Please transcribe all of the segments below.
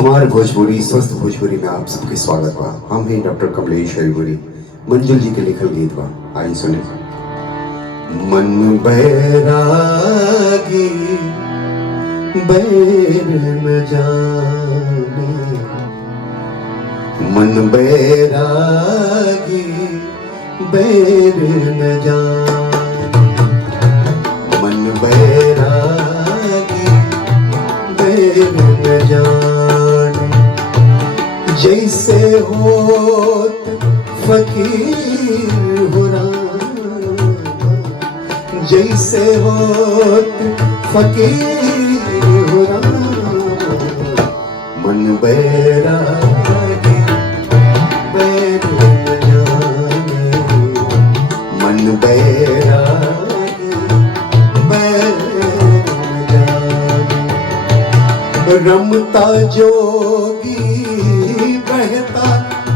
हमारे भोजपुरी स्वस्थ भोजपुरी में आप सबके स्वागत बा। हम हैं डॉक्टर कमलेश हरिपुरी। मंजुल जी के लिखल गीत बा, आई सुने। मन बैरागी बैर न जाने, मन बैरागी बैर न जाने, मन बैरागी बैर न जाने। जैसे होत फकीर हो रामा, जैसे होत फकीर हो रामा, मन बैरागी बैर न जाने, मन बैरागी बैर न जाने। रमता जोगी बहता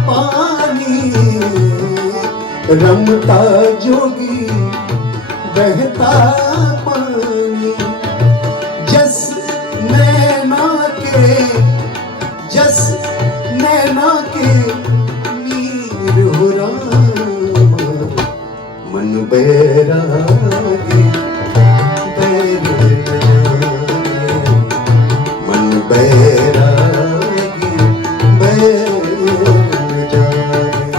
पानी, रमता जोगी बहता पानी, जस नैना के, जस नैना के मीर हो रामा, मन बैरागी बैर न जाने, मन बैरागी बैर न जाने।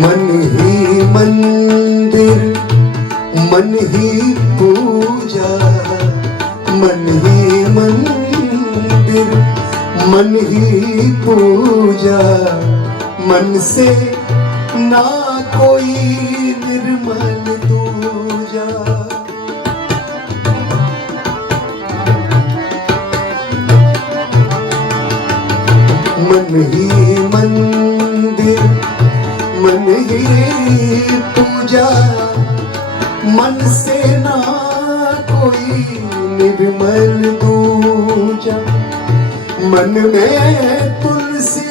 मन ही मंदिर, मन ही पूजा, मन ही मंदिर, मन ही पूजा, मन से ना कोई निर्मल दूजा। मन ही मंदिर, मन ही पूजा, मन से ना कोई निर्मल दूजा। मन में तुलसी,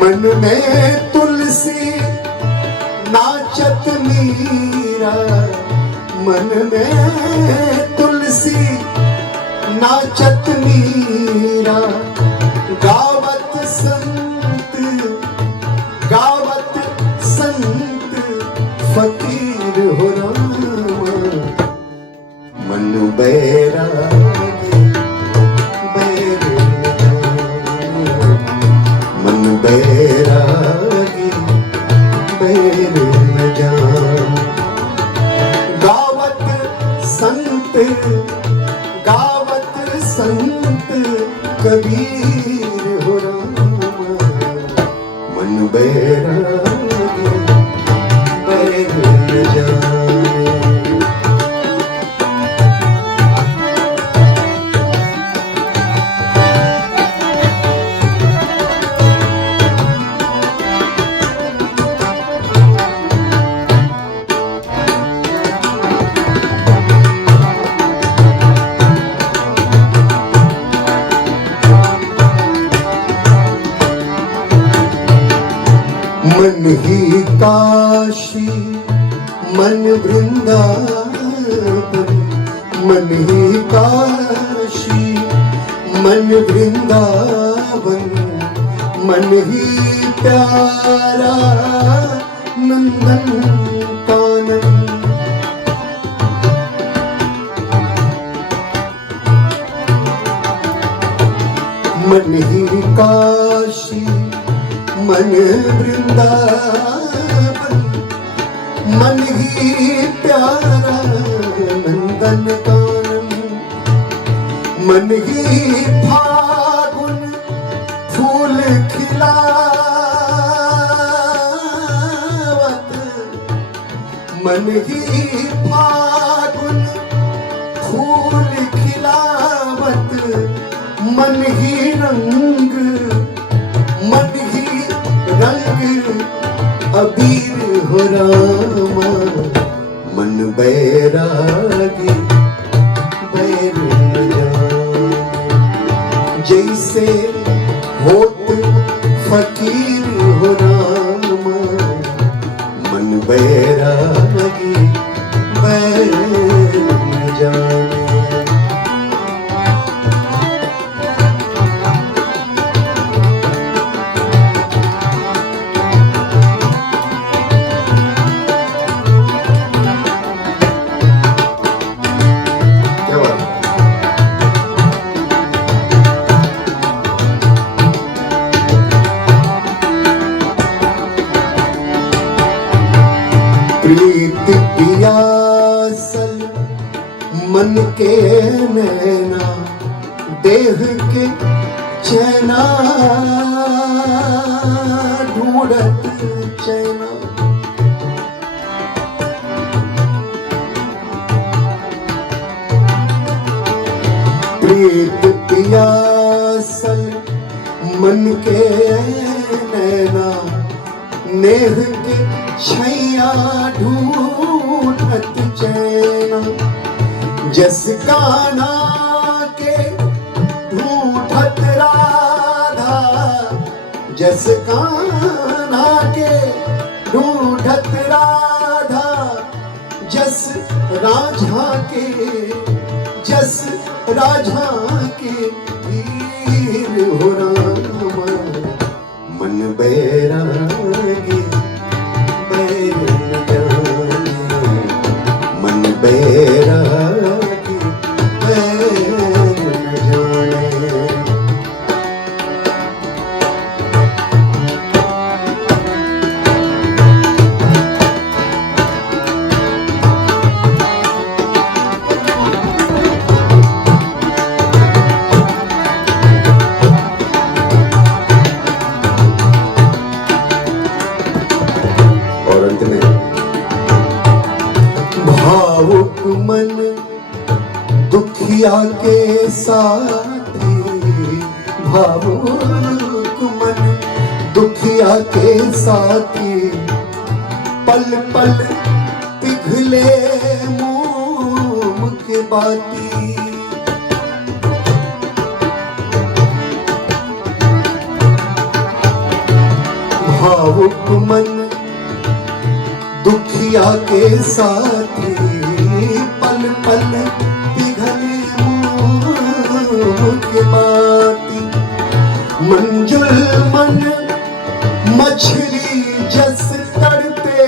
मन में तुलसी नाचत मीरा, मन में तुलसी नाचत मीरा। गावत संत, गावत संत फकीर हो रामा, मन बैरागी बैर न जाने, मन बैरागी बैर न जाने। गावत संत, गावत संत कबीर हो रामा, मन बैरागी बैर न जाने। मन ही काशी, मन वृंदावन, मन ही काशी, मन वृंदावन, मन ही प्यारा नंदन कानन। मन ही काशी, मन वृंदावन, मन ही प्यारा नंदन कानन। मन ही फागुन फूल खिलावत, मन ही फागुन अबीर हो रामा मन बैरागी बैर न जाने जैसे होत फकीर हो रामा मन बैरागी बैर न जाने। प्रीत पियासल मन के नैना देह के चैना ढूंढत चैना प्रीत पियासल मन के नैना नेह के छैया ढूंढत चैना जस कान्हा के ढूंढत राधा जस कान्हा के ढूंढत राधा जस राझा के वीर हो रामा मन बैरागी बैर न जाने मन बैरागी बैर न जाने। भावुक मन दुखिया के साथी भावुक मन दुखिया के साथी पल पल पिघले मोम के बाती भावुक मन दुखिया के साथी पल पल पिघले मोम के बाती मंजुल मन मछली जस तड़पे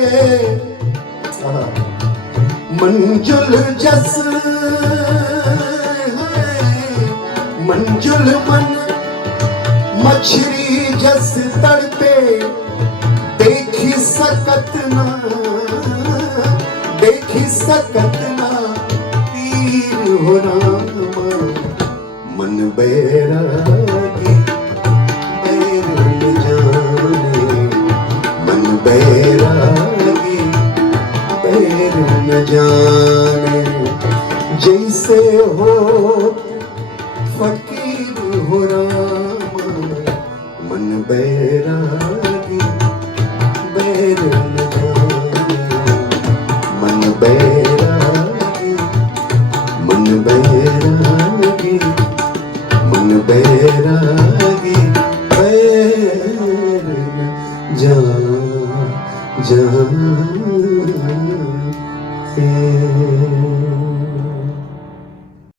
मंजुल जस मंजुल मन मछली जस तड़पे देखी सकत ना पीर हो रामा मन बैरागी बैर न जाने मन बैरागी बैर न जाने जैसे हो फकीर हो रामा मन बैरागी बैर न जाने मन बैरागी मन बैरागी मन बैरागी बैर न जाने।